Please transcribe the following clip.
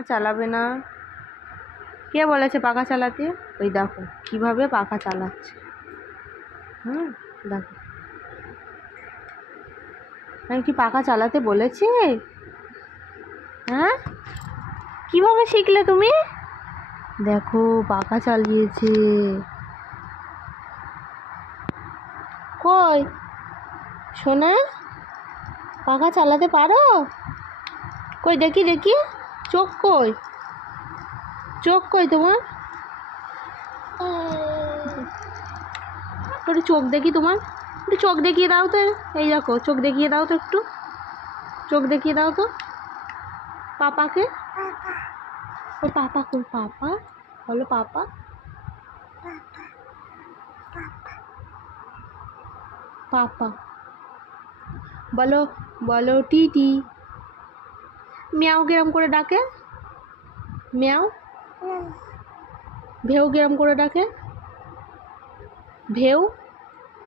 চালাবে না? কে বলেছে পাখা চালাতে? ওই দেখো কিভাবে পাখা চালাচ্ছে। দেখো, আমি কি পাখা চালাতে বলেছি? হ্যাঁ, কিভাবে শিখলে তুমি? দেখো পাখা চালিয়েছে। কই সোনা, পাখা চালাতে পারো? কই দেখি দেখি, চোখ কই, চোখ কই তোমার? একটু চোখ দেখি তোমার, একটু চোখ দেখিয়ে দাও তো। এই দেখো চোখ দেখিয়ে দাও তো, একটু চোখ দেখিয়ে দাও তো পাপাকে। ও পাপা কই, পাপা বলো, পাপা পাপা বলো, বলো টিটি। মিয়াও কিরম করে ডাকে? মিয়াও। ভেউ কিরম করে ডাকে? ভেউ।